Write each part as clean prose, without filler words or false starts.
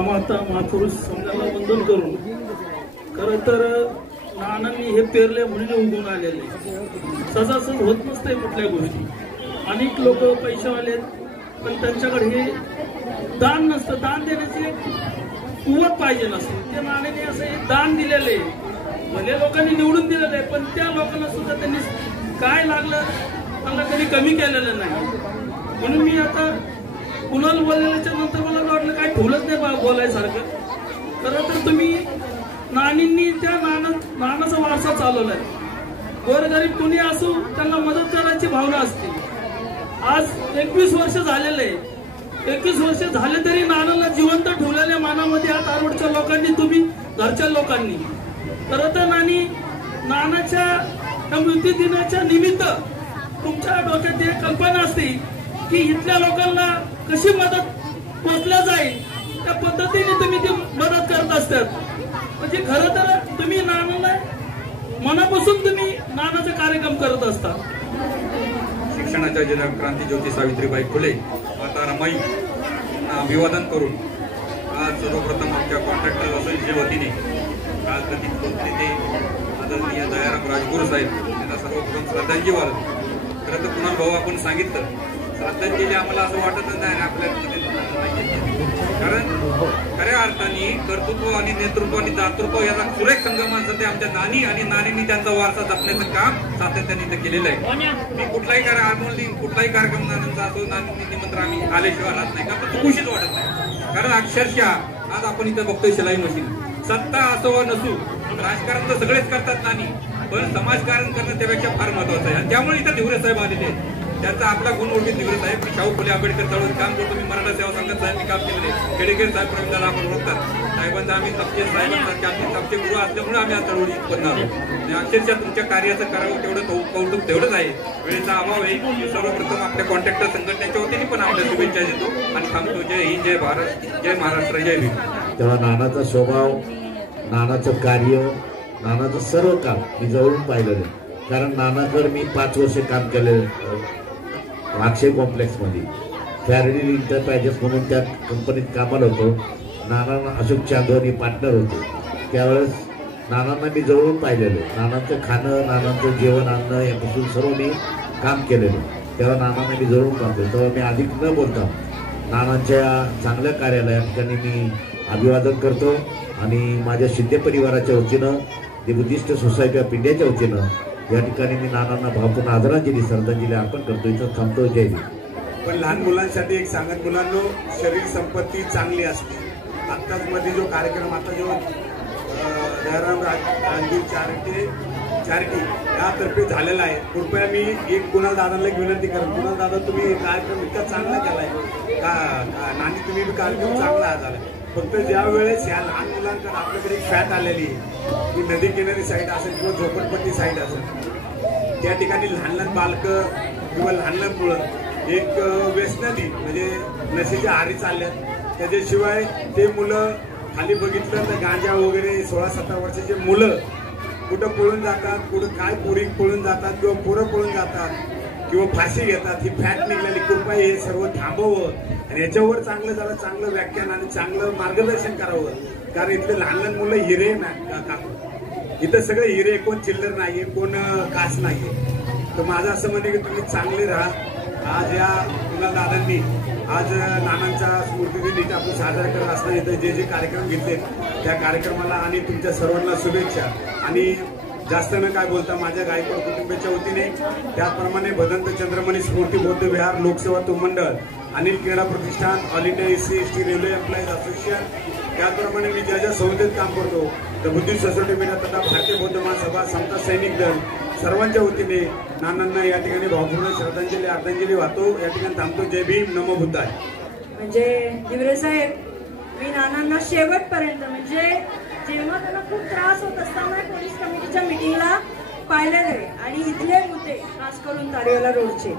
नामाता महापुरुष समजायला वंदन करून खरं तर नानांनी हे पेरले म्हणून उगून आलेले. सहजासहज होत नसते कुठल्या गोष्टी. अनेक लोक पैशावाले पण त्यांच्याकडे हे दान नसतं. दान देण्याची एक कुवत पाहिजे नसते. त्या नाण्याने असं हे दान दिलेले भले लोकांनी निवडून दिलेलं आहे, पण त्या लोकांना सुद्धा त्यांनी काय लागलं त्यांना कधी कमी केलेलं नाही. म्हणून मी आता कुणाल बोलल्याच्या नंतर मला वाटलं काय ठेवलंच नाही बोलायसारखं. खरं तर तुम्ही नानींनी त्या नानाचा वारसा चालवलाय. गोरगरीब कुणी असो त्यांना मदत करायची भावना असते. आज 21 वर्ष झालेलं आहे. 21 वर्ष झाले तरी नानाला जिवंत ठेवलेल्या मानामध्ये या तारोडच्या लोकांनी, तुम्ही घरच्या लोकांनी. खरं तर नानाच्या मृत्यू दिनाच्या निमित्त तुमच्या डोक्यात एक कल्पना असते की इथल्या लोकांना कशी मदत पोचल्या जाईल, त्या पद्धतीने तुम्ही ती मदत करत असतात. म्हणजे खरं तर तुम्ही नानाला मनापासून तुम्ही नानाचा कार्यक्रम करत असता. शिक्षणाच्या जनक क्रांती ज्योती सावित्रीबाई फुले माता रमाई अभिवादन करून आज सर्वप्रथम आमच्या कॉन्ट्रॅक्टर असोसिएशनच्या वतीने आज प्रतीक ते आदरणीय दयाराम राजगुरू साहेब यांना सर्वप्रथम श्रद्धांजली वाहतो. खरं तर कुणाल भाऊ आपण सांगितलं श्रद्धांजली आम्हाला असं वाटतच नाही आपल्यामध्ये, कारण खऱ्या अर्थाने कर्तृत्व आणि नेतृत्व आणि दातृत्व याचा सुरेख संगमांचं ते आमच्या नानी आणि नानींनी त्यांचा वारसा जपण्याचं काम सातत्याने इथं केलेलं आहे. मी कुठलाही कार्यक्रम नानांचा असो नानी निमंत्रण आम्ही आल्याशिवाय राहत नाही का, पण खुशीच वाटत नाही. कारण अक्षरशः आज आपण इथं बघतोय शिलाई मशीन. सत्ता असो वा नसू राजकारण तर सगळेच करतात नानी, पण समाजकारण करणं त्यापेक्षा फार महत्वाचं आहे. आणि त्यामुळे इथं धिवरे साहेब आलेले आहेत. त्याचा आपला गुण ओळखीत धिवरे साहेब. मी शाहू फुले आंबेडकर चळवळीत काम करतो. मी मराठा सेवा संघात साहेब काम केलेले. खेडेकर साहेब प्रवीणला आपण ओळखतात. साहेबांचा आम्ही सबचे साहेबांचा आमचे गुरु असल्यामुळे आम्ही आज चळवळी उत्पन्न आलो. आणि अक्षरशः तुमच्या कार्याचं करावं तेवढं कौतुक तेवढंच आहे. वेळेचा अभाव आहे. सर्वप्रथम आपल्या कॉन्ट्रॅक्टर संघटनेच्या वतीने पण आपल्या शुभेच्छा देतो आणि थांबतो. जय हिंद, जय भारत, जय महाराष्ट्र, जय भीम. तेव्हा नानाचा स्वभाव, नानाचं कार्य, नानाचं सर्व काम मी जवळून पाहिलेलं आहे. कारण नानाकडे मी 5 वर्ष काम केलेलं अक्षय कॉम्प्लेक्समध्ये फॅरेडी इंटरप्राइजेस म्हणून त्या कंपनीत कामाला होतो. नाना अशोक चांदोनी पार्टनर होते. त्यावेळेस नानांना मी जवळून पाहिलेलं. नानांचं खाणं, नानांचं जेवण आणणं यापासून सर्व मी काम केलेलं. तेव्हा नानांना मी जवळून पाहतो. तेव्हा मी अधिक न बोलता नानांच्या चांगल्या कार्याला या ठिकाणी मी अभिवादन करतो. आणि माझ्या शिंदे परिवाराच्या वतीनं, दी बुद्धिस्ट सोसायटी ऑफ इंडियाच्या वतीनं या ठिकाणी मी नानांना भावपूर्ण आदरांजली, श्रद्धांजली अर्पण करतो. इथं थांबतो. जय हिंद. पण लहान मुलांसाठी एक सांगत, मुलांनो शरीर संपत्ती चांगली असते. आत्ताच मध्ये जो कार्यक्रम आता जो दयाराम राजगुरू चॅरिटी यातर्फे झालेला आहे, कृपया मी एक कुणाल दादांना एक विनंती करेन. कुणाल दादा तुम्ही कार्यक्रम इतका चांगला केलाय का, नानी तुम्ही कार्यक्रम चांगला झाला. फक्त ज्या वेळेस या लहान मुलांकडे आपल्याकडे एक फॅट आलेली की नदी किनारी साईड असेल किंवा झोपडपट्टी साईड असेल, त्या ठिकाणी लहान लहान बालकं किंवा लहान लहान मुलं एक व्यसनाधी म्हणजे नशेच्या आहारी चालल्यात. त्याच्याशिवाय ते मुलं खाली बघितलं तर गांजा वगैरे 16-17 वर्षाचे मुलं कुठं पळून जातात, कुठं काय पोरी पळून जातात किंवा पोरं पळून जातात किंवा फाशी घेतात. ही फॅट निघालेली. कृपया हे सर्व थांबवं आणि याच्यावर चांगलं झालं चांगलं व्याख्यान आणि चांगलं मार्गदर्शन करावं. कारण इथले लहान लहान मुलं हिरे काकू, इथं सगळे हिरे, कोण चिल्लर नाहीये, कोण कास नाहीये. तर माझं असं म्हणणे की तुम्ही चांगले राहा. आज या कुणाल दादांनी आज नानांचा स्मृतिदिन आपण साजरा करत असताना इथं जे जे कार्यक्रम घेतले त्या कार्यक्रमाला आणि तुमच्या सर्वांना शुभेच्छा. आणि जास्त न काय बोलता माझ्या गायकवाड कुटुंबाच्या वतीने त्याचप्रमाणे भदंत चंद्रमणी स्फूर्ती बौद्ध विहार लोकसेवा मंडळ, अनिल क्रीडा प्रतिष्ठान, all India SC/ST railway employees association, त्याचप्रमाणे मी ज्या ज्या संस्थेत काम करतो द बुद्धिस्ट सोसायटी मीडिया तथा भारतीय बौद्ध महासभा, समता सैनिक दल, सर्वांच्या वतीने नानांना या ठिकाणी भावपूर्ण श्रद्धांजली अर्धांजली वाहतो. या ठिकाणी थांबतो. जय भीम, नमो बुद्धाय. म्हणजे धिवरे साहेब, मी नानांना शेवटपर्यंत म्हणजे जेव्हा त्यांना खूप त्रास होत असताना पोलीस कमिटीच्या मिटिंगला पाहिलेलं आहे आणि इथले मुद्दे खास करून तारेवाला रोडचे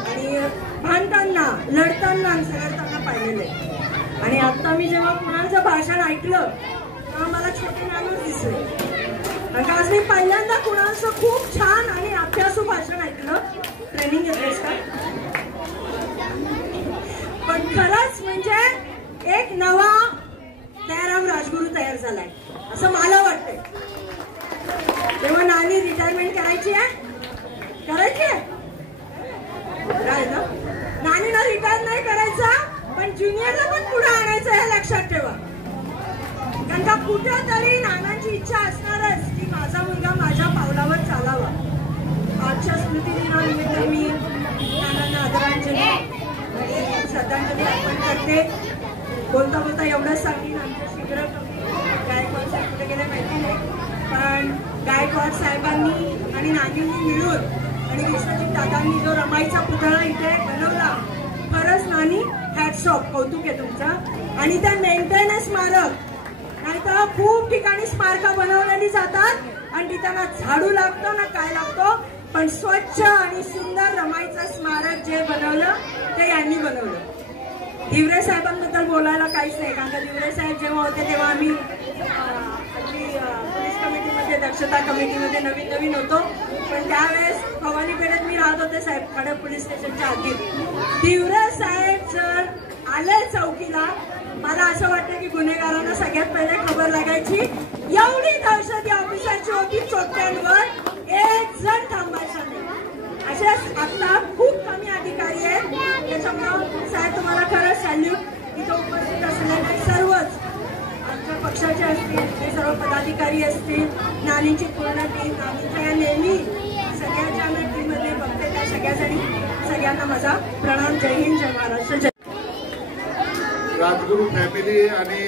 आणि भांडताना लढताना झगडताना पाहिलेलं आहे. आणि आता मी जेव्हा कुणाचं भाषण ऐकलं तेव्हा मला छोटे नानच दिसले. कारण आज मी पहिल्यांदा कुणाचं खूप छान आणि अभ्यासू भाषण ऐकलं. ट्रेनिंग घेतलंस का? पण खरंच म्हणजे एक नवा झालाय असं मला वाटतंय. तेव्हा नानी रिटायरमेंट करायची आहे ना. नानीला रिटायर नाही करायचा, पण ज्युनियरला पण पुढे आणायचं हे लक्षात ठेवा. कारण का कुठेतरी नानांची इच्छा असणारच की माझा मुलगा माझ्या पावलावर चालावा. आजच्या स्मृतिदिनानिमित्त मी नानांना आदरांजली आणि श्रद्धांजली अर्पण करते. बोलता बोलता एवढंच सांगेन, आमच्या शीघ्र गायकवाड साहेब कुठे गेले माहिती नाही, पण गायकवाड साहेबांनी आणि नानींनी मिळून आणि विश्वजित दादांनी जो रमाईचा पुतळा इथे बनवला, खरंच नानी हॅट्स ऑफ, कौतुक आहे तुमचं. आणि त्या मेंटेनन्स स्मारक नाही तर खूप ठिकाणी स्मारकं बनवलेली जातात आणि तिथं ना झाडू लागतो ना काय लागतो, पण स्वच्छ आणि सुंदर रमाईचं स्मारक जे बनवलं ते यांनी बनवलं. दिवरे साहेबांबद्दल बोलायला काहीच नाही, कारण का दिवरे साहेब जेव्हा होते तेव्हा आम्ही पोलीस कमिटीमध्ये, दक्षता कमिटीमध्ये नवीन होतो, पण त्यावेळेस भवानी पेठेत मी राहत होते साहेब खडक पोलीस स्टेशनच्या आधी. दिवरे साहेब जर आले चौकीला, मला असं वाटतं की गुन्हेगारांना सगळ्यात पहिले खबर लागायची. एवढी दहशत या ऑफिसरची होती, चोट्यांवर एक जण थांबायचा नाही. असे आता खूप कमी अधिकारी आहेत. त्याच्यामुळं साहेब तुम्हाला खरंच सॅल्यूट. इथं उपस्थित असलेले सर्वच आमच्या पक्षाचे असतील, ते सर्व पदाधिकारी असतील, नानींची पूर्ण टीम, नानींच्या नेहमी सगळ्याच्या टीममध्ये बघते त्या सगळ्यांना माझा प्रणाम. जय हिंद, जय महाराष्ट्र, जय. राजगुरू फॅमिली आणि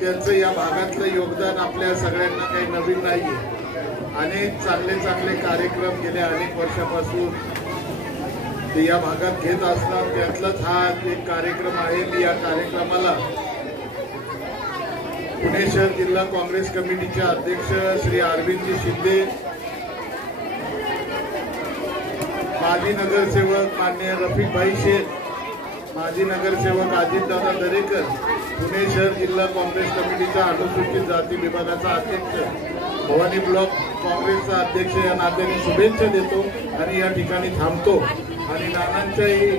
त्यांचं या भागातलं योगदान आपल्या सगळ्यांना काही नवीन नाहीये. अनेक चांगले कार्यक्रम गेल्या अनेक वर्षापासून ते या भागात घेत असतात. त्यातलाच हा एक कार्यक्रम आहे. मी या कार्यक्रमाला पुणे शहर जिल्हा काँग्रेस कमिटीचे अध्यक्ष श्री अरविंदजी शिंदे, माजी नगरसेवक माननीय रफिकभाई शेख, माजी नगरसेवक अजितदादा दरेकर, पुणे शहर जिल्हा काँग्रेस कमिटीचा अनुसूचित जाती विभागाचा अध्यक्ष, भवानी ब्लॉक काँग्रेसचा अध्यक्ष या नात्याने शुभेच्छा देतो आणि या ठिकाणी थांबतो. आणि नानांच्याही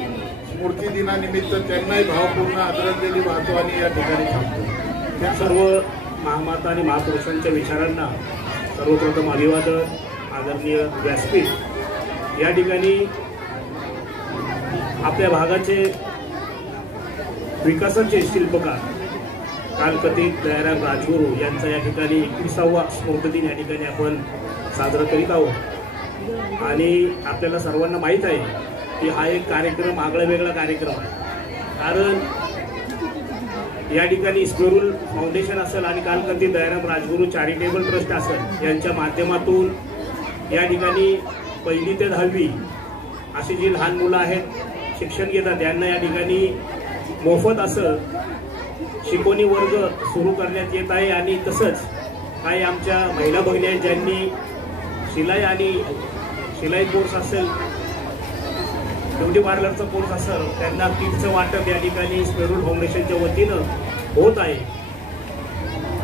स्मृती दिनानिमित्त त्यांनाही भावपूर्ण आदरांजली वाहतो आणि या ठिकाणी थांबतो. त्या सर्व महामाता आणि महापुरुषांच्या विचारांना सर्वप्रथम अभिवादन. आदरणीय व्यासपीठ या ठिकाणी आपल्या भागाचे विकासाचे शिल्पकार कालकथित दयाराम राजगुरू यांचा या ठिकाणी 21वा स्मृतिदिन या ठिकाणी आपण साजरा करीत आहोत. आणि आपल्याला सर्वांना माहीत आहे की हा एक कार्यक्रम आगळा वेगळा कार्यक्रम आहे. कारण या ठिकाणी स्पेरूल फाउंडेशन असेल आणि कालकथित दयाराम राजगुरू चॅरिटेबल ट्रस्ट असेल यांच्या माध्यमातून या ठिकाणी 1ली ते 10वी अशी जी लहान मुलं आहेत शिक्षण घेतात, यांना या ठिकाणी मोफत असं शिकवणी वर्ग सुरू करण्यात येत आहे. आणि तसंच काही आमच्या महिला भगिनी आहेत ज्यांनी शिलाई कोर्स असेल, ब्युटी पार्लरचा कोर्स असेल, त्यांना किटचं वाटप या ठिकाणी स्पेरूल फाउंडेशनच्या वतीनं होत आहे.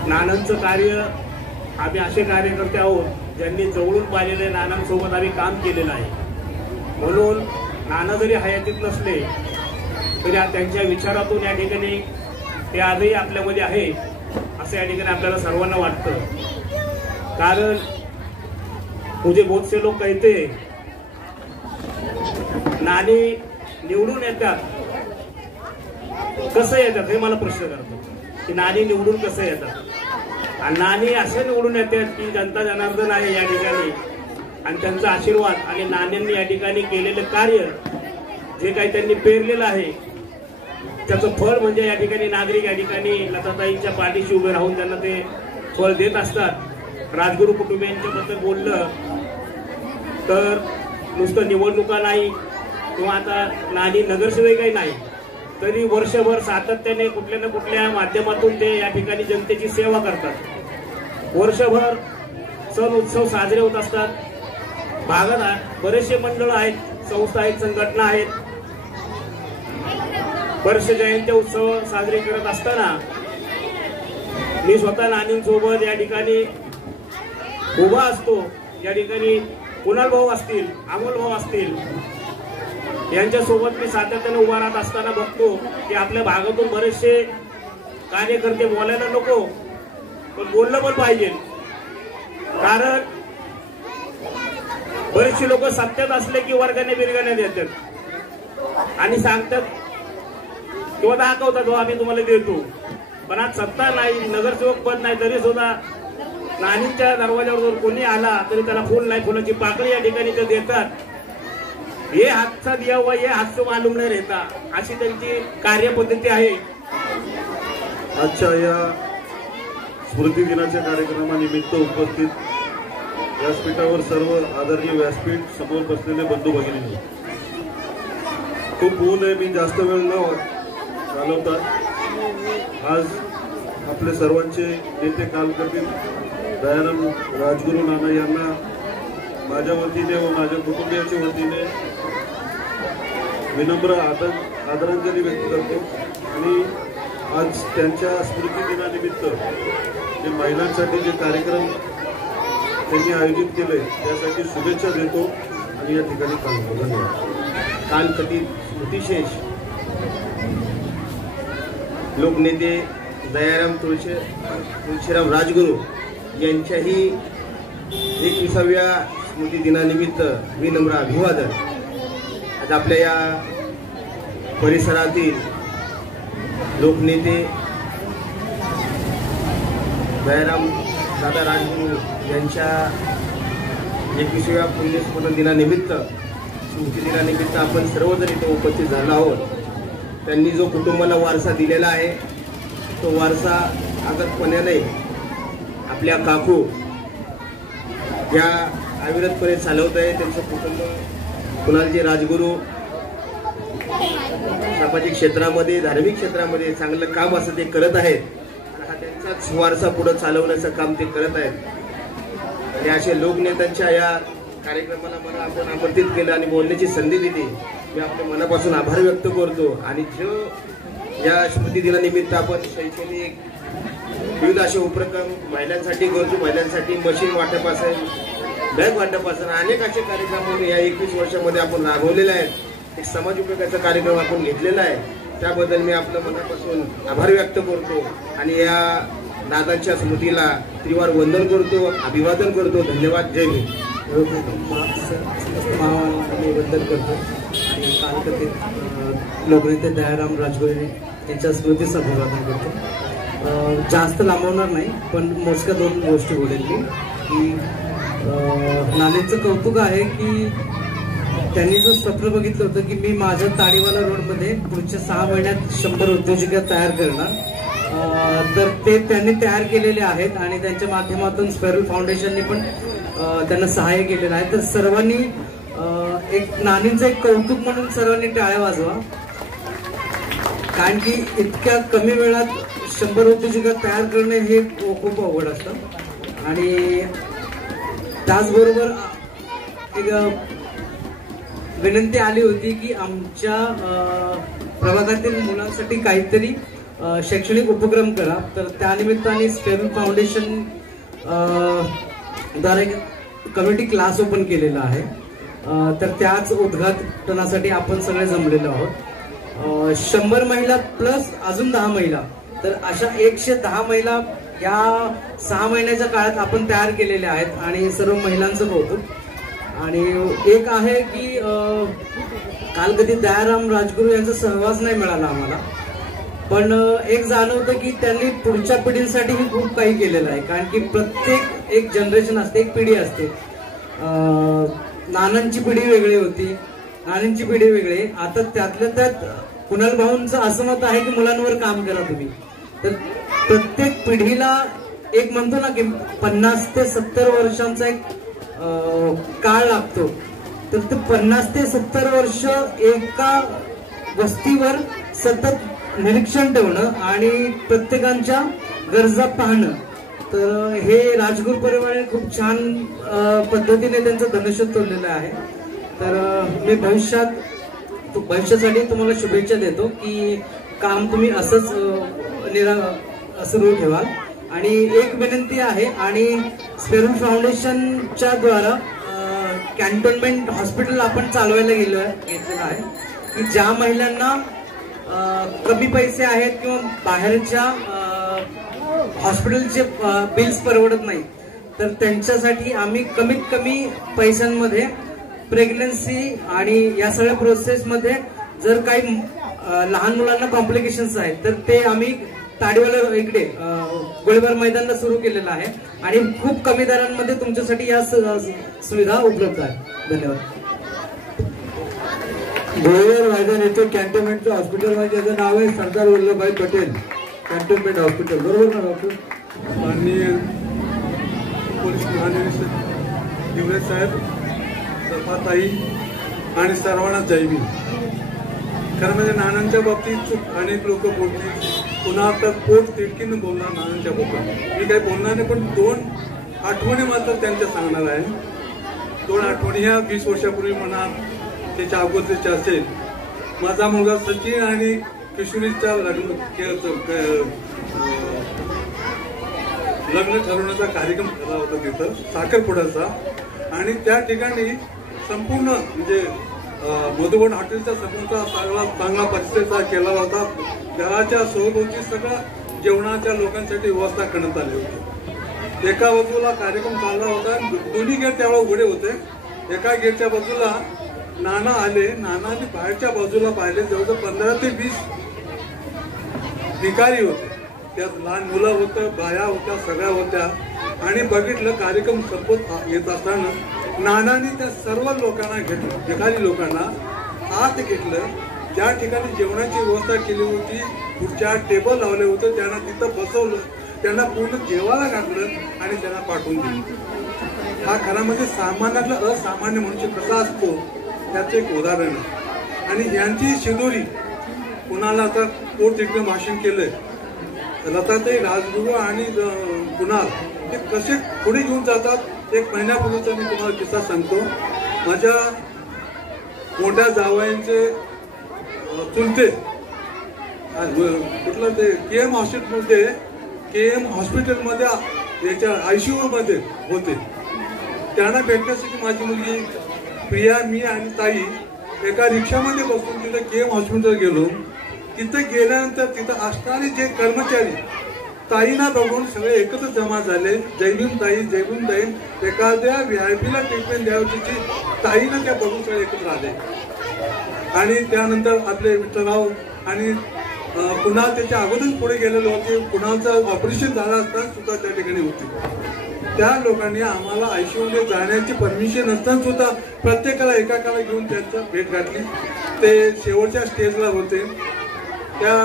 नानांचं कार्य, आम्ही असे कार्यकर्ते आहोत ज्यांनी जवळून पाहिलेले, नानांसोबत आम्ही काम केलेलं आहे. म्हणून नाना जरी हयातीत नसले तरी त्यांच्या विचारातून या ठिकाणी ते आजही आपल्यामध्ये आहे असं या ठिकाणी आपल्याला सर्वांना वाटतं. कारण मुझे बहुत से लोग कहते नानी निवडून येतात, कसं येतात हे मला प्रश्न करतो की नानी निवडून कसं येतात. आणि नानी असे निवडून येतात की जनता जनार्दन आहे या ठिकाणी आणि त्यांचा आशीर्वाद आणि नाण्यांनी या ठिकाणी केलेलं कार्य, जे काही त्यांनी पेरलेलं आहे त्याचं फळ म्हणजे या ठिकाणी नागरिक या ठिकाणी लताताईंच्या पाठीशी उभे राहून त्यांना ते फळ देत असतात. राजगुरू कुटुंबियांच्या बद्दल बोललं तर नुसतं निवडणुका नाही किंवा आता नानी नगरसेवकही नाही तरी वर्षभर सातत्याने कुठल्या ना कुठल्या माध्यमातून ते या ठिकाणी जनतेची सेवा करतात. वर्षभर सण उत्सव साजरे होत असतात. भागात बरेचसे मंडळ आहेत, संस्था आहेत, संघटना आहेत. वर्ष जयंती उत्सव साजरे करत असताना मी स्वतः नानींसोबत या ठिकाणी उभा असतो. या ठिकाणी कुणाल भाऊ असतील, अमोल भाऊ असतील, यांच्यासोबत मी सातत्याने उभा राहत असताना बघतो की आपल्या भागातून बरेचसे कार्यकर्ते बोलायला नको पण बोललं पण पाहिजे. कारण बरेचसे लोक सत्यात असले की वर्गाने बिरगाने देतात आणि सांगतात किंवा दाखवतात आम्ही तुम्हाला देतो. पण आज सत्ता नाही, नगरसेवक पद नाही, तरी सुद्धा नानींच्या दरवाजावर कोणी आला तरी त्याला फुल नाही, फुलाची पाकळी या ठिकाणी ते देतात. हे हातचा दिया हुआ ये हात से मालूम नाही रहता, अशी त्यांची कार्यपद्धती आहे. आजच्या या स्मृती दिनाच्या कार्यक्रमानिमित्त उपस्थित व्यासपीठावर सर्व आदरणीय व्यासपीठ समोर बसलेले बंधू भगिनी, खूप ऊन आहे, मी जास्त वेळ न घालवता आज आपले सर्वांचे नेते कालकर्ते दयाराम राजगुरू नाना यांना माझ्या वतीने व माझ्या कुटुंबियाच्या वतीने विनम्र आदरांजली व्यक्त करतो. आणि आज त्यांच्या स्मृती दिनानिमित्त जे महिलांसाठी जे कार्यक्रम त्यांनी आयोजित केले त्यासाठी शुभेच्छा देतो आणि या ठिकाणी थांबतो. धन्यवाद. कालकथित स्मृतिशेष लोकनेते दयाराम तुळशीराम राजगुरू यांच्याही 21व्या स्मृती दिनानिमित्त विनम्र अभिवादन. आज आपल्या या परिसरातील लोकनेते दयाराम दादा राजगुरू यांच्या 21व्या पुण्यस्मरण दिनानिमित्त स्मृती दिनानिमित्त आपण सर्वजण इथे उपस्थित झालो आहोत. त्यांनी जो कुटुंबाला वारसा दिलेला आहे तो वारसा आगतपणाने आपल्या काकू या अविरतपणे चालवत आहे. त्यांचं कुटुंब कुणालजी राजगुरू सामाजिक क्षेत्रामध्ये, धार्मिक क्षेत्रामध्ये चांगलं काम असं ते करत आहेत. हा त्यांचाच वारसा पुढे चालवण्याचं काम ते करत आहेत. आणि असे लोकनेत्यांच्या या कार्यक्रमाला मला आपण आमंत्रित केलं आणि बोलण्याची संधी दिली, मी आपल्या मनापासून आभार व्यक्त करतो. आणि जो या स्मृती दिनानिमित्त आपण शैक्षणिक विविध असे उपक्रम महिलांसाठी करतो, महिलांसाठी मशीन वाटप असेल, बॅग वाटप असेल, अनेक असे कार्यक्रम या 21 वर्षामध्ये आपण राबवलेले आहेत. एक समाज उपयोगाचा कार्यक्रम आपण घेतलेला आहे. त्याबद्दल मी आपल्या मनापासून आभार व्यक्त करतो आणि या दादांच्या स्मृतीला त्रिवार वंदन करतो, अभिवादन करतो. धन्यवाद. जय हिंद. वंदन करतो आणि कालकथित लोकनेते दयाराम राजगुरू यांच्या स्मृतीचं अभिवादन करतो. जास्त लांबवणार नाही, पण मोजक्या 2 गोष्टी बोलेल मी. की नानींचं कौतुक आहे की त्यांनी जो स्वप्न बघितलं होतं की मी माझ्या ताडीवाला रोडमध्ये पुढच्या 6 महिन्यात 100 उद्योजिका तयार करणार, तर ते त्यांनी तयार केलेले आहेत आणि त्यांच्या माध्यमातून स्पेरल फाउंडेशनने पण त्यांना सहाय्य केलेलं आहे. तर सर्वांनी एक नानींचं एक कौतुक म्हणून सर्वांनी टाळ्या वाजवा, कारण की इतक्या कमी वेळात 100 उद्योजिका तयार करणे हे खूप अवघड असतं. आणि त्याचबरोबर एक विनंती आली होती की आमच्या प्रभागातील मुलांसाठी काहीतरी शैक्षणिक उपक्रम करा. तर त्यानिमित्ताने स्पेरल फाउंडेशन द्वारे कम्युनिटी क्लास ओपन केलेला आहे. तर त्याच उद्घाटनासाठी आपण सगळे जमलेलो आहोत. 100 महिला प्लस अजून 10 महिला, तर अशा 110 महिला या 6 महिन्याच्या काळात आपण तयार केलेल्या आहेत आणि सर्व महिलांचं कौतुक. आणि एक आहे की कालकथित दयाराम राजगुरू यांचा सहवास नाही मिळाला आम्हाला, पण एक जाणवतं की त्यांनी पुढच्या पिढींसाठीही खूप काही केलेलं आहे. कारण की प्रत्येक एक जनरेशन असते, एक पिढी असते. नानांची पिढी वेगळी होती, नानींची पिढी वेगळी. आता त्यातल्या त्यात कुणाल भाऊंचं असं मत आहे की मुलांवर काम करा तुम्ही. तर प्रत्येक पिढीला एक म्हणतो ना की 50 ते 70 वर्षांचा एक काळ लागतो. तर ते 50 ते 70 वर्ष एका वस्तीवर सतत निरीक्षण ठेवणं आणि प्रत्येकांच्या गरजा पाहणं, तर हे राजगुरू परिवाराने खूप छान पद्धतीने त्यांचं धनुष्य तोडलेलं आहे. तर मी भविष्यासाठी तुम्हाला शुभेच्छा देतो की काम तुम्ही असंच सुरू ठेवाल. आणि एक विनंती आहे, आणि स्पेरल फाउंडेशनच्या द्वारा कॅन्टोन्मेंट हॉस्पिटल आपण चालवायला घेतलेलं आहे की ज्या महिलांना कमी पैसे आहेत किंवा बाहेरच्या हॉस्पिटलचे बिल्स परवडत नाही, तर त्यांच्यासाठी आम्ही कमीत कमी पैशांमध्ये प्रेग्नन्सी आणि या सगळ्या प्रोसेसमध्ये जर काही लहान मुलांना कॉम्प्लिकेशन्स आहेत तर ते आम्ही ताडीवाला इकडे गोळीबार मैदानाला सुरू केलेलं आहे आणि खूप कमी दरांमध्ये तुमच्यासाठी या सुविधा उपलब्ध आहेत. धन्यवाद. गोळीबार मैदान येथे कॅन्टोन्मेंटचं हॉस्पिटल आहे, ज्याचं नाव आहे सरदार वल्लभभाई पटेल कॅन्टोन्मेंट हॉस्पिटल. बरोबर ना डॉक्टर? माननीय पोलीस महानिरीक्षक दिवरे साहेब, सफाताई आणि सर्वांना जय भीम. खरं म्हणजे नानांच्या बाबतीत अनेक लोक बोलतील, पुन्हा आता पोट तिडकीनं बोलणार नानांच्या बाबतीत. मी काही बोलणार नाही, पण 2 आठवणी मात्र त्यांच्या सांगणार आहे. 2 आठवणी ह्या 20 वर्षापूर्वी म्हणा, त्याच्या अगोदरच्या असेल. माझा मुलगा सचिन आणि किशोरीचा लग्न ठरवण्याचा कार्यक्रम झाला होता तिथं साखरपुड्याचा, आणि त्या ठिकाणी संपूर्ण म्हणजे मधुबन हॉटेलचा समोरचा चांगला परिसर केला होता. घराच्या सभोवती सगळं जेवणाच्या लोकांसाठी व्यवस्था करण्यात आली होती. एका बाजूला कार्यक्रम चालला होता, दोन्ही गेट त्यावेळेला उघडे होते. एका गेटच्या बाजूला नाना आले, नानाने बाहेरच्या बाजूला पाहिले, जवळजवळ 15 ते 20 भिकारी होते. त्यात लहान मुलं होतं, बाया होत्या, सगळ्या होत्या. आणि बघितलं कार्यक्रम संपत येत असताना नानांनी त्या सर्व लोकांना घेतलं, भिकारी लोकांना आत घेतलं. ज्या ठिकाणी जेवणाची व्यवस्था केली होती, खुर्च्या टेबल लावले होते, त्यांना तिथं बसवलं, त्यांना पूर्ण जेवायला घातलं आणि त्यांना पाठवून दिलं. हा खरा म्हणजे सामान्यातला असामान्य मनुष्य कसा असतो त्याचं एक उदाहरण आहे. आणि यांची शिदोरी कुणाला आता पोट तिकडे भाषण केलंय, लताताई, राजगुरू आणि कुणाल ते कसे पुढे घेऊन जातात. 1 महिन्यापूर्वीचा मी तुम्हाला किस्सा सांगतो. माझ्या मोठ्या जावयांचे चुलते कुठलं ते केएम हॉस्पिटलमध्ये याच्या ICU मध्ये होते. त्यांना भेटण्यासाठी माझी मुलगी प्रिया, मी आणि ताई एका रिक्षामध्ये बसून तिथं केएम हॉस्पिटल गेलो. तिथं गेल्यानंतर तिथं असणारे जे कर्मचारी ताईंना बघून सगळे एकत्र जमा झाले. जयभीम ताई, जयभीम ताई. एखाद्या व्हीआयपीला ट्रीटमेंट द्यावी ताईनं त्या बघून सगळे एकत्र आले. आणि त्यानंतर आपले विठ्ठलराव आणि कुणाल त्याच्या अगोदरच पुढे गेलेले होते. कुणालचं ऑपरेशन झालं असताना सुद्धा त्या ठिकाणी होते. त्या लोकांनी आम्हाला ICU मध्ये जाण्याची परमिशन नसताना सुद्धा प्रत्येकाला एकाकाला घेऊन त्यांचं भेट घातली. ते शेवटच्या स्टेजला होते. त्या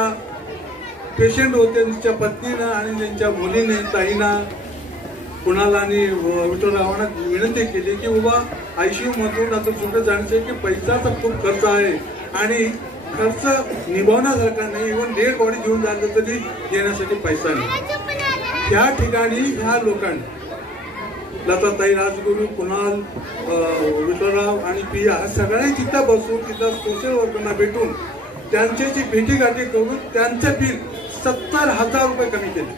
पेशंट होते, त्यांच्या पत्नीनं आणि त्यांच्या मुलीने ताईंना कुणाला आणि विठ्ठलरावांना विनंती केली की बाबा ICU मधून आता सुटत जाण्यासाठी पैशाचा खूप खर्च आहे आणि खर्च निभावण्यासारखा नाही. इव्हन डेड बॉडी घेऊन जायचं तरी येण्यासाठी पैसा नाही. त्या ठिकाणी ह्या लोकांनी लताताई, राजगुरू, कुणाल, विठ्ठलराव आणि पिया सगळ्यांनी तिथं बसून तिथं सोशल वर्करना भेटून त्यांची जी भेटीगाठी करून त्यांचं बिल 70,000 रुपये कमी केले.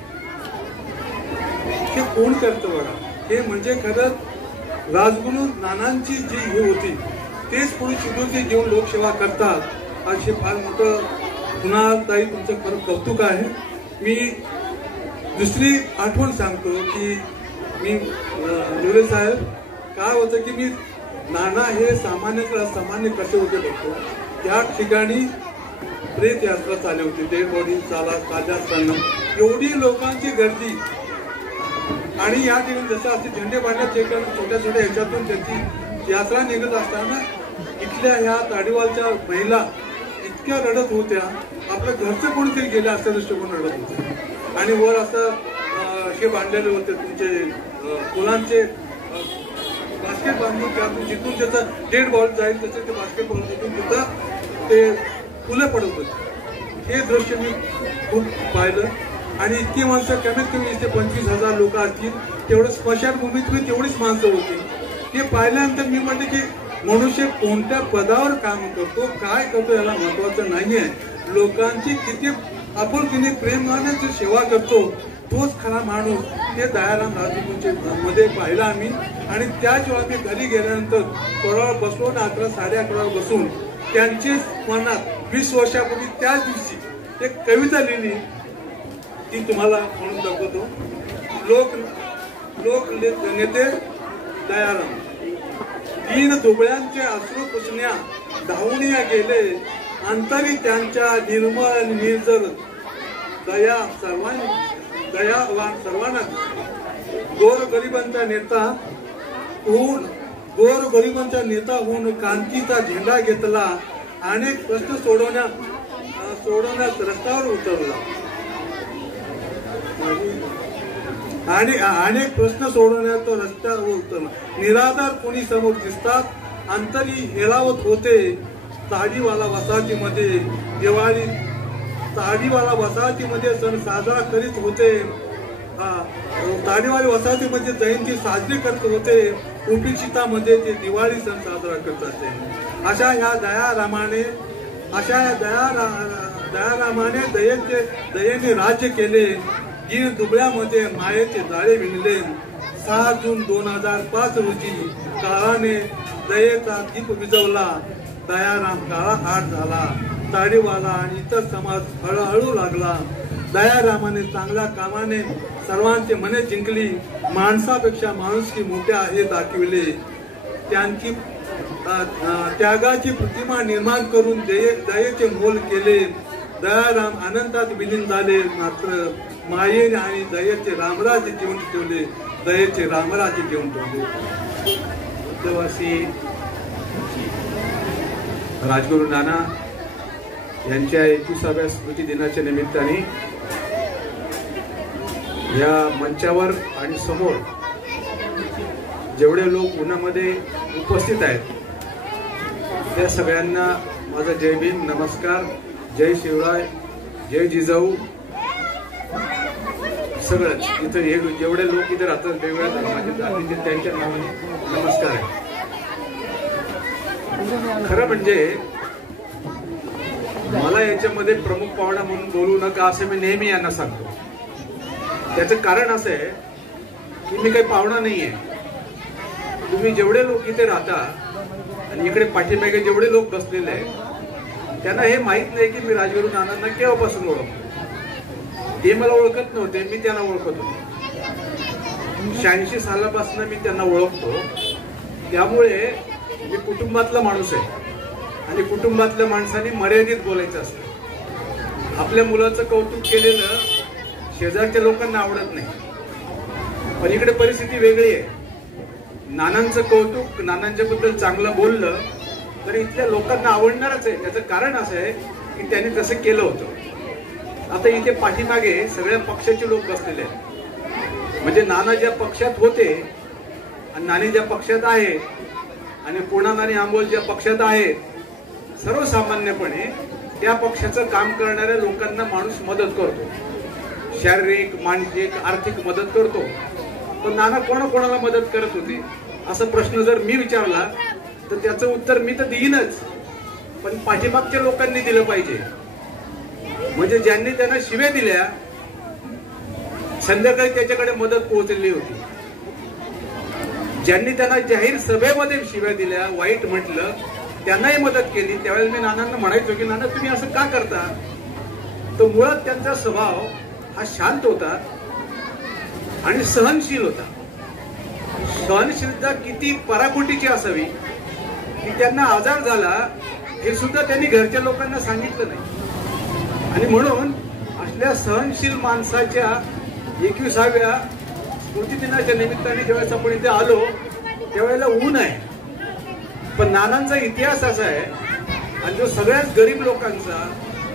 हे कोण करतं बघा. हे म्हणजे खरंच राजगुरू नानांची जी हे होती तेच पुढे शिदोरी घेऊन लोकसेवा करतात. असे फार मोठं कुणाल ताई तुमचं खरं कौतुक आहे. मी दुसरी आठवण सांगतो की मी दिवरे साहेब काय होतं की मी नाना हे सामान्य असामान्य कसे होते बघतो. त्या ठिकाणी प्रेत यात्रा चालू होती. डेड बॉडी ताज्या असताना एवढी लोकांची गर्दी आणि या ठिकाणी जसं असे झेंडे बांधण्यात छोट्या छोट्या ह्याच्यातून त्यांची यात्रा निघत असताना इथल्या ह्या ताडीवालच्या महिला इतक्या रडत होत्या. आपल्या घरचं कोणीतरी गेले असल्या दृष्टिकोन रडत होते. आणि वर असं हे बांधलेले होते तुमचे फुलांचे बास्केट बांधून त्यातून जिथून त्याचं डेड बॉल जाईल त्याचे ते बास्केट बॉल जिथून तिथं ते फुलं पडत होते. हे दृश्य मी खूप पाहिलं. आणि इतकी माणसं कमीत कमी 20 ते 25,000 लोक असतील. तेवढं स्मशानभूमीत तेवढीच माणसं होती. हे पाहिल्यानंतर मी म्हणते की मनुष्य कोणत्या पदावर काम करतो, काय करतो याला महत्वाचं नाहीये. लोकांची किती आपण तिने प्रेमाने सेवा करतो तोच खरा माणूस. हे दयाराम राजगुरूंच्या मध्ये पाहिला आम्ही. आणि त्याच वेळा मी घरी गेल्यानंतर थोडा वेळ बसलो ना 11 साडे 11 बसून त्यांचे मनात 20 वर्षापूर्वी त्याच दिवशी एक कविता लिहिली, ती तुम्हाला म्हणून दाखवतो. लोक नेते दयाराम, 3 दुबळ्यांचे अश्रू पुसण्या धावून गेले, अंतरी त्यांच्या निर्मळ निर्जर दया सर्वांना. गोरगरिबांचा नेता होऊन क्रांतीचा झेंडा घेतला, अनेक प्रश्न सोडवण्यात रस्त्यावर उतरला आणि अनेक प्रश्न सोडवण्यात तो रस्त्यावर उतरला. निराधार कोणी समोर दिसतात, अंतरी हेलावत होते. ताडीवाला वसाहतीमध्ये सण साजरा करीत होते. ताडीवाली वसाहतीमध्ये जयंती साजरी करत होते. उपेक्षितामध्ये ते दिवाळी सण साजरा करत असते. अशा या दयारामाने दयेने राज्य केले. दीन दुबळ्यामध्ये मायेचे जाळे विणले. 6 जून 2005 रोजी काळाने दयेचा दीप विझवला. दयाराम काळा आठ झाला. ताडीवाला आणि इतर समाज हळूहळू लागला. दयारामाने चांगल्या कामाने सर्वांची मने जिंकली. माणसापेक्षा माणुसकी मोठे आहे दाखविले. त्यांची त्यागाची प्रतिमा निर्माण करून दयेचे मोल केले. दयाराम आनंदात विलीन झाले. मात्र मायेने आणि दयेचे रामराज्य घेऊन ठेवले. उत्सवासी राजगुरू नाना यांच्या 21व्या स्मृती दिनाच्या निमित्ताने या मंचावर आणि समोर जेवढे लोक उन्हामध्ये उपस्थित आहेत त्या सगळ्यांना माझा जय भीम, नमस्कार, जय शिवराय, जय जिजाऊ. सगळं इथं जेवढे लोक इथे राहतात वेगवेगळ्या धर्माचे जातीचे त्यांच्या नावाने नमस्कार आहे. खरं म्हणजे मला याच्यामध्ये प्रमुख पाहुणा म्हणून बोलू नका असं मी नेहमी यांना सांगतो. त्याचं कारण असं आहे की मी काही पाहुणा नाहीये. तुम्ही जेवढे लोक इथे राहता आणि इकडे पाठीमागे जेवढे लोक बसलेले आहेत त्यांना हे माहित नाही की मी राजगुरू नानांना केव्हापासून ओळखतो. ते मला ओळखत नव्हते, मी त्यांना ओळखत होतो. 86 सालापासून मी त्यांना ओळखतो. त्यामुळे मी कुटुंबातला माणूस आहे आणि कुटुंबातल्या माणसाने मर्यादित बोलायचं असतं. आपल्या मुलाचं कौतुक केलेलं शेजारच्या लोकांना आवडत नाही. पण इकडे परिस्थिती वेगळी आहे. नानांचं कौतुक, नानांच्या बद्दल चांगलं बोललं तर इथल्या लोकांना आवडणारच आहे. त्याचं कारण असं आहे की त्यांनी तसं केलं होतं. आता इथे पाठीमागे सगळ्या पक्षाचे लोक बसलेले आहेत. म्हणजे नाना ज्या पक्षात होते आणि नानी ज्या पक्षात आहे आणि पूर्णा नानी आंबोल ज्या पक्षात आहे, सर्वसामान्यपणे त्या पक्षाचं काम करणाऱ्या लोकांना माणूस मदत करतो. शारीरिक, मानसिक, आर्थिक मदत करतो. पण नाना कोणाकोणाला मदत करत होते असा प्रश्न जर मी विचारला तर त्याचं उत्तर मी तर देईनच, पण पाठीमागच्या लोकांनी दिलं पाहिजे. म्हणजे ज्यांनी त्यांना शिव्या दिल्या संध्याकाळी त्याच्याकडे मदत पोहोचलेली होती. ज्यांनी त्यांना जाहीर सभेमध्ये शिव्या दिल्या, वाईट म्हटलं, त्यांनाही मदत केली. त्यावेळेस मी नानांना म्हणायचो की नाना तुम्ही असं का करता. तो मुळात त्यांचा स्वभाव हा शांत होता आणि सहनशील होता. सहनशीलता किती पराकोटीची असावी की त्यांना आजार झाला हे सुद्धा त्यांनी घरच्या लोकांना सांगितलं नाही. आणि म्हणून असल्या सहनशील माणसाच्या 21व्या स्मृती दिनाच्या निमित्ताने ज्यावेळेस आपण इथे आलो त्यावेळेला ऊन आहे. पण नानांचा इतिहास असा आहे आणि जो सगळ्याच गरीब लोकांचा,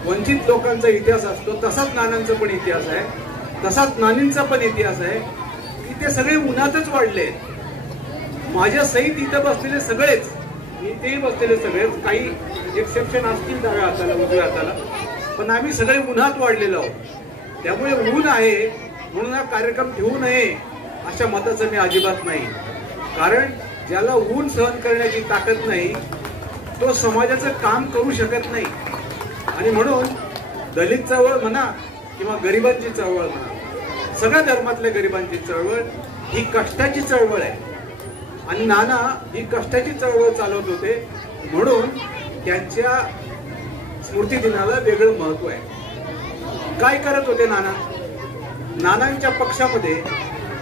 वंचित लोकांचा इतिहास असतो तसाच नानांचा पण इतिहास आहे, तसाच नानींचा पण इतिहास आहे की ते सगळे उन्हातच वाढले. माझ्या सहित इथं बसलेले सगळेच, इथेही बसलेले सगळेच, काही एक्सेप्शन असतील डाव्या हाताला, उजव्या हाताला, पण आम्ही सगळे उन्हात वाढलेलो आहोत. त्यामुळे ऊन आहे म्हणून हा कार्यक्रम ठेवू नये अशा मताचं मी अजिबात नाही. कारण ज्याला ऊन सहन करण्याची ताकद नाही तो समाजाचं काम करू शकत नाही. आणि म्हणून दलित चळवळ म्हणा किंवा गरिबांची चळवळ म्हणा, सगळ्या धर्मातल्या गरिबांची चळवळ ही कष्टाची चळवळ आहे. आणि नाना ही कष्टाची चळवळ चालवत होते म्हणून त्यांच्या स्मृती दिनाला वेगळं महत्व आहे. काय करत होते नाना? नानांच्या पक्षामध्ये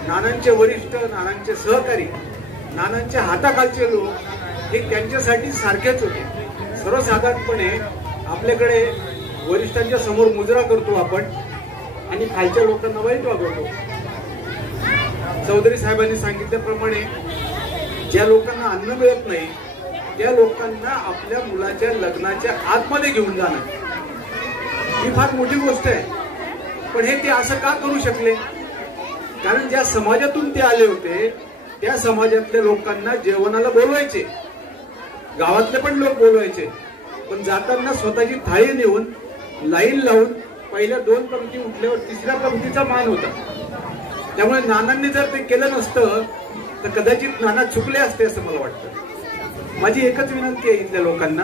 नानांचे वरिष्ठ, नानांचे सहकारी, नानांच्या हाताखालचे लोक हे त्यांच्यासाठी सारखेच होते. सर्वसाधारणपणे आपल्याकडे वरिष्ठांच्या समोर मुजरा करतो आपण आणि खालच्या लोकांना वाईट वागवतो. चौधरी साहेबांनी सांगितल्याप्रमाणे ज्या लोकांना अन्न मिळत नाही त्या लोकांना आपल्या मुलाच्या लग्नाच्या आतमध्ये घेऊन जाणं ही फार मोठी गोष्ट आहे. पण हे ते असं का करू शकले? कारण ज्या समाजातून ते आले होते त्या समाजातल्या लोकांना जेवणाला बोलवायचे, गावातले पण लोक बोलवायचे, पण जाताना स्वतःची थाळी नेऊन लाईन लावून पहिल्या 2 पंक्ती उठल्यावर 3ऱ्या पंक्तीचा मान होता. त्यामुळे नानांनी जर ते केलं नसतं तर कदाचित नाना चुकले असते असं मला वाटतं. माझी एकच विनंती आहे इथल्या लोकांना,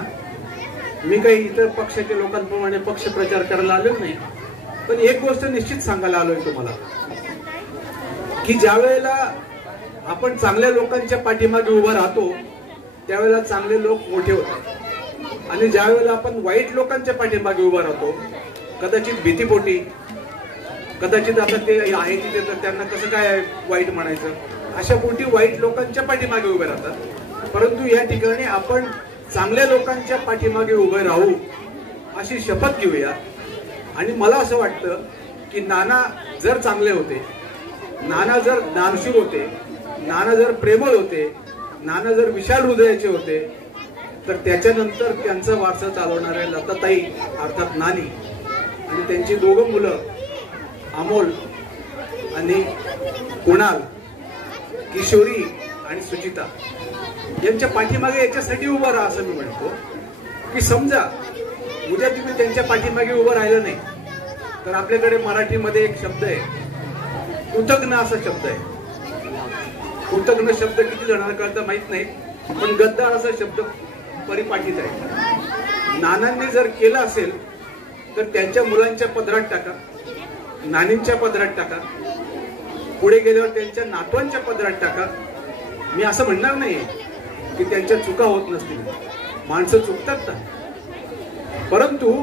मी काही इतर पक्षाच्या लोकांप्रमाणे पक्ष प्रचार करायला आलो नाही, पण एक गोष्ट निश्चित सांगायला आलोय तुम्हाला की ज्या वेळेला आपण चांगल्या लोकांच्या पाठीमागे उभं राहतो त्यावेळेला चांगले लोक मोठे होतात आणि ज्या वेळेला आपण वाईट लोकांच्या पाठीमागे उभं राहतो कदाचित भीतीपोटी, कदाचित आता ते आहे तिथे तर त्यांना कसं काय वाईट म्हणायचं, अशा पोटी वाईट लोकांच्या पाठीमागे उभे राहतात. परंतु या ठिकाणी आपण चांगल्या लोकांच्या पाठीमागे उभे राहू अशी शपथ घेऊया. आणि मला असं वाटतं की नाना जर चांगले होते, नाना जर ज्ञानशील होते, नाना जर प्रेमळ होते, नाना जर विशाल हृदयाचे होते, तर त्याच्यानंतर त्यांचा वारसा चालवणाऱ्या लताताई अर्थात नानी आणि त्यांची 2 मुलं अमोल आणि कुणाल, किशोरी आणि सुचिता यांच्या पाठीमागे याच्यासाठी उभं राहा असं मी म्हणतो की समजा उद्या तुम्ही त्यांच्या पाठीमागे उभं राहिलं नाही तर आपल्याकडे मराठीमध्ये एक शब्द आहे, कृतज्ञ असा शब्द आहे. कृतज्ञ शब्द किती जणांना कळतं माहित नाही, पण गद्दार असा शब्द परिपाठीत आहे. नानांनी जर केलं असेल तर त्यांच्या मुलांच्या पदरात टाका, नानींच्या पदरात टाका, पुढे गेल्यावर त्यांच्या नातवांच्या पदरात टाका. मी असं म्हणणार नाही की त्यांच्या चुका होत नसतील, माणसं चुकतात ना, परंतु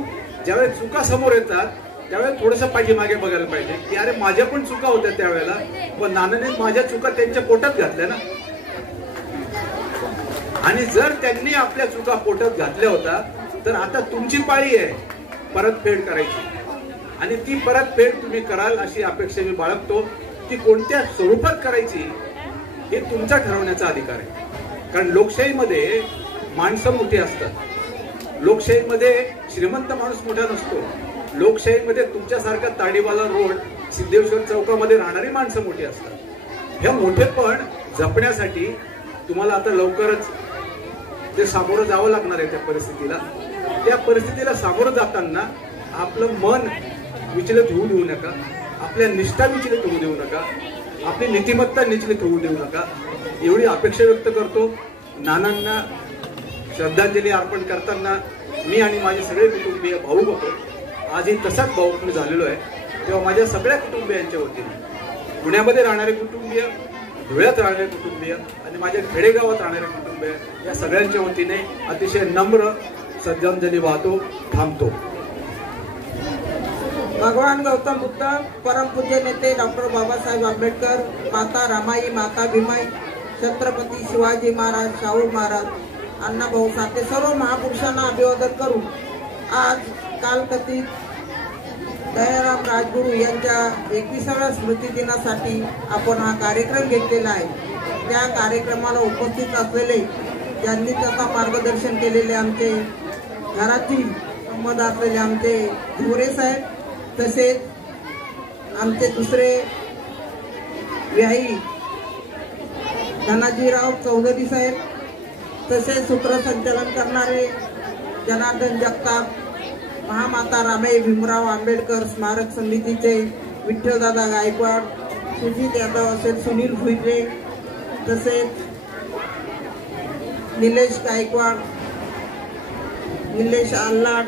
ज्यावेळेस चुका समोर येतात त्यावेळेस थोडंसं पाठीमागे बघायला पाहिजे की अरे माझ्या पण चुका होत्या त्यावेळेला, पण नानाने माझ्या चुका त्यांच्या पोटात घातल्या ना. आणि जर त्यांनी आपल्या चुका पोटात घातल्या होत्या तर आता तुमची पाळी आहे परतफेड करायची आणि ती परतफेड तुम्ही कराल अशी अपेक्षा मी बाळगतो. ती कोणत्या स्वरूपात करायची हे तुमचा ठरवण्याचा अधिकार आहे. कारण लोकशाहीमध्ये माणसं मोठी असतात, लोकशाहीमध्ये श्रीमंत माणूस मोठा नसतो, लोकशाहीमध्ये तुमच्यासारखा ताडीवाला रोड सिद्धेश्वर चौकामध्ये राहणारी माणसं मोठी असतात. हे मोठेपण जपण्यासाठी तुम्हाला आता लवकरच ते सामोरं जावं लागणार आहे त्या परिस्थितीला. त्या परिस्थितीला सामोरं जाताना आपलं मन विचलित होऊ देऊ नका, आपल्या निष्ठा विचलित होऊ देऊ नका, आपली नीतिमत्ता विचलित होऊ देऊ नका एवढी अपेक्षा व्यक्त करतो. नानांना श्रद्धांजली अर्पण करताना मी आणि माझे सगळे कुटुंबीय भाऊक होतो. आजही तसाच भाऊक मी झालेलो आहे. तेव्हा माझ्या सगळ्या कुटुंबियांच्या वतीने, पुण्यामध्ये राहणारे कुटुंबीय, धुळ्यात राहणारे कुटुंबीय आणि माझ्या खेडेगावात राहणारे कुटुंबीय या सगळ्यांच्या वतीने अतिशय नम्र श्रद्धांजली वाहतो. थांबतो. भगवान गौतम बुद्ध, परमपूज्य नेते डॉक्टर बाबासाहेब आंबेडकर, माता रामाई, माता भीमाई, छत्रपती शिवाजी महाराज, शाहू महाराज, अण्णाभाऊ साठे सर्व महापुरुषांना अभिवादन करून आज कालकथित दयाराम राजगुरू यांच्या 21व्या स्मृती दिनासाठी आपण हा कार्यक्रम घेतलेला आहे. त्या कार्यक्रमाला उपस्थित असलेले, ज्यांनी त्याचा मार्गदर्शन केलेले आमचे घरातील संबंध असलेले आमचे धुरे साहेब, तसेच आमचे दुसरे व्याही धनाजीराव चौधरी साहेब, तसेच सूत्रसंचालन करणारे जनार्दन जगताप, महामाता रामाई भीमराव आंबेडकर स्मारक समितीचे विठ्ठलदादा गायकवाड, सुजित यादव असेल, सुनील भुईरे, तसेच निलेश गायकवाड, निलेश आल्लाड,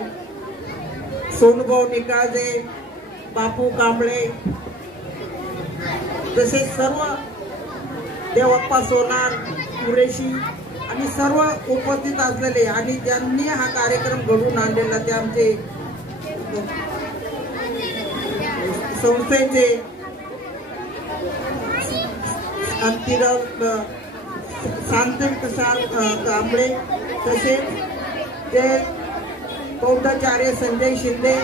सोनभाऊ निकाळजे, बापू कांबळे, तसेच सर्व देवप्पा सोनार, कुरेशी आणि सर्व उपस्थित असलेले आणि ज्यांनी हा कार्यक्रम घडवून आणलेला ते आमचे संस्थेचे कांबळे तसेच ते बौद्धाचार्य संजय शिंदे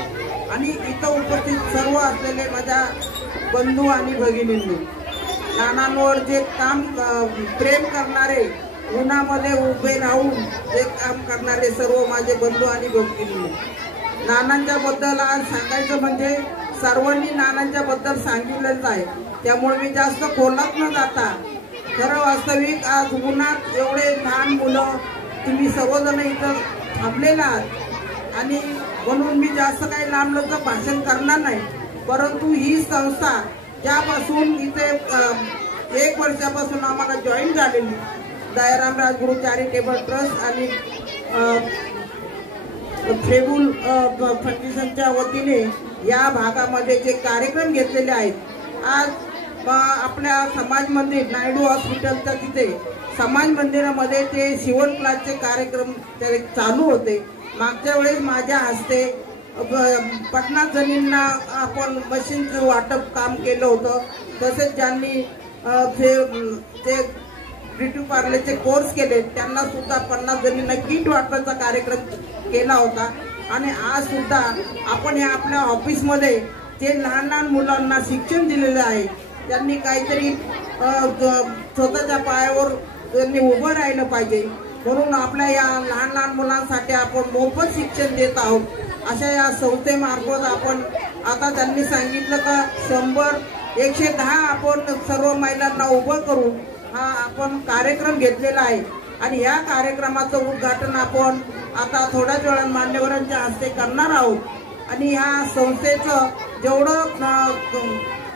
आणि इथं उपस्थित सर्व असलेले माझ्या बंधू आणि भगिनींनी नानांवर जे काम प्रेम करणारे उन्हामध्ये उभे राहून जे काम करणारे सर्व माझे बंधू आणि भगिनींनी नानांच्या बद्दल आज सांगायचं म्हणजे सर्वांनी नानांच्या बद्दल सांगितलंच आहे, त्यामुळे मी जास्त खोलात न जाता खरं वास्तविक आज उन्हात एवढे लहान मुलं तुम्ही सर्वजण इथं थांबलेला आहात आणि म्हणून मी जास्त काही लांबलचं भाषण करणार नाही, परंतु ही संस्था ज्यापासून इथे 1 वर्षापासून आम्हाला जॉईन झालेली दयाराम राजगुरू चॅरिटेबल ट्रस्ट आणि फेबुल फाउंडेशनच्या वतीने या भागामध्ये जे कार्यक्रम घेतलेले आहेत आज आपल्या समाज मंदिर नायडू हॉस्पिटलच्या तिथे समाज मंदिरामध्ये ते शिवण क्लासचे कार्यक्रम चालू होते. मागच्या वेळेस माझ्या हस्ते 50 जणींना आपण मशीनचं वाटप काम केलं होतं. तसेच ज्यांनी ते ब्युटी पार्लरचे कोर्स केले त्यांना सुद्धा 50 जणींना किट वाटपाचा कार्यक्रम केला होता. आणि आज सुद्धा आपण या आपल्या ऑफिसमध्ये जे लहान लहान मुलांना शिक्षण दिलेलं आहे त्यांनी काहीतरी स्वतःच्या पायावर त्यांनी उभं राहिलं पाहिजे, म्हणून आपल्या या लहान लहान मुलांसाठी आपण मोफत शिक्षण देत आहोत. अशा या संस्थेमार्फत आपण आता त्यांनी सांगितलं का 100-110 आपण सर्व महिलांना उभं करून हा आपण कार्यक्रम घेतलेला आहे आणि या कार्यक्रमाचं उद्घाटन आपण आता थोड्याच वेळात मान्यवरांच्या हस्ते करणार आहोत. आणि ह्या संस्थेचं जेवढं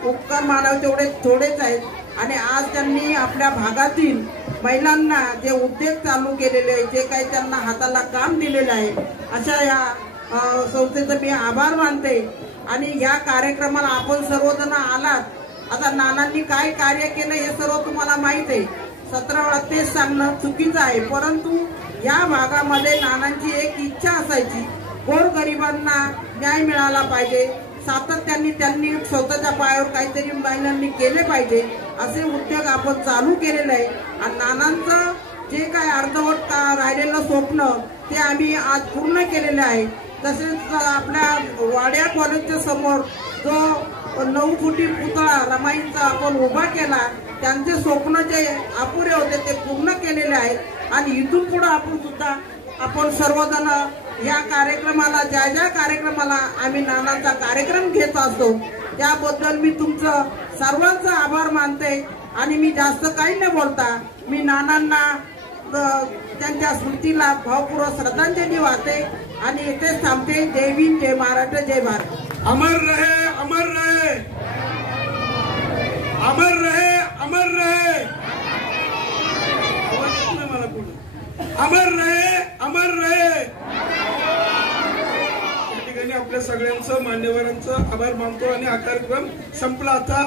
उपकार मानावे तेवढे थोडेच आहेत आणि आज त्यांनी आपल्या भागातील महिलांना जे उद्योग चालू केलेले आहे, जे काही त्यांना हाताला काम दिलेलं आहे, अशा या संस्थेचं मी आभार मानते. आणि या कार्यक्रमाला आपण सर्वजण आलात. आता नानांनी काय कार्य केलं हे सर्व तुम्हाला माहित आहे, 17 वेळा तेच सांगणं चुकीचं आहे, परंतु या भागामध्ये नानांची एक इच्छा असायची गोरगरिबांना न्याय मिळाला पाहिजे, सातत्याने त्यांनी स्वतःच्या पायावर काहीतरी महिलांनी केले पाहिजे असे उद्योग आपण चालू केलेले आहे. आणि नानांचं जे काय अर्धवट राहिलेलं स्वप्न ते आम्ही आज पूर्ण केलेले आहे. तसेच आपल्या वाड्या कॉलेजच्या समोर जो 9 फुटी पुतळा रमाईंचा आपण उभा केला, त्यांचे स्वप्न जे अपुरे होते ते पूर्ण केलेले आहेत. आणि इथून पुढे आपण सर्वजण या कार्यक्रमाला ज्या कार्यक्रमाला आम्ही नानांचा कार्यक्रम घेत असतो त्याबद्दल मी तुमचं सर्वांचा आभार मानते. आणि मी जास्त काही न बोलता मी नानांना त्यांच्या स्मृतीला भावपूर्वक श्रद्धांजली वाहते आणि इथेच थांबते. जय भीम, जय महाराष्ट्र, जय भारत. अमर रहे, अमर रहे, अमर रहे, अमर रहे, अमर रहे, अमर रहे. या ठिकाणी आपल्या सगळ्यांचं मान्यवरांचं आभार मानतो आणि हा कार्यक्रम संपला आता.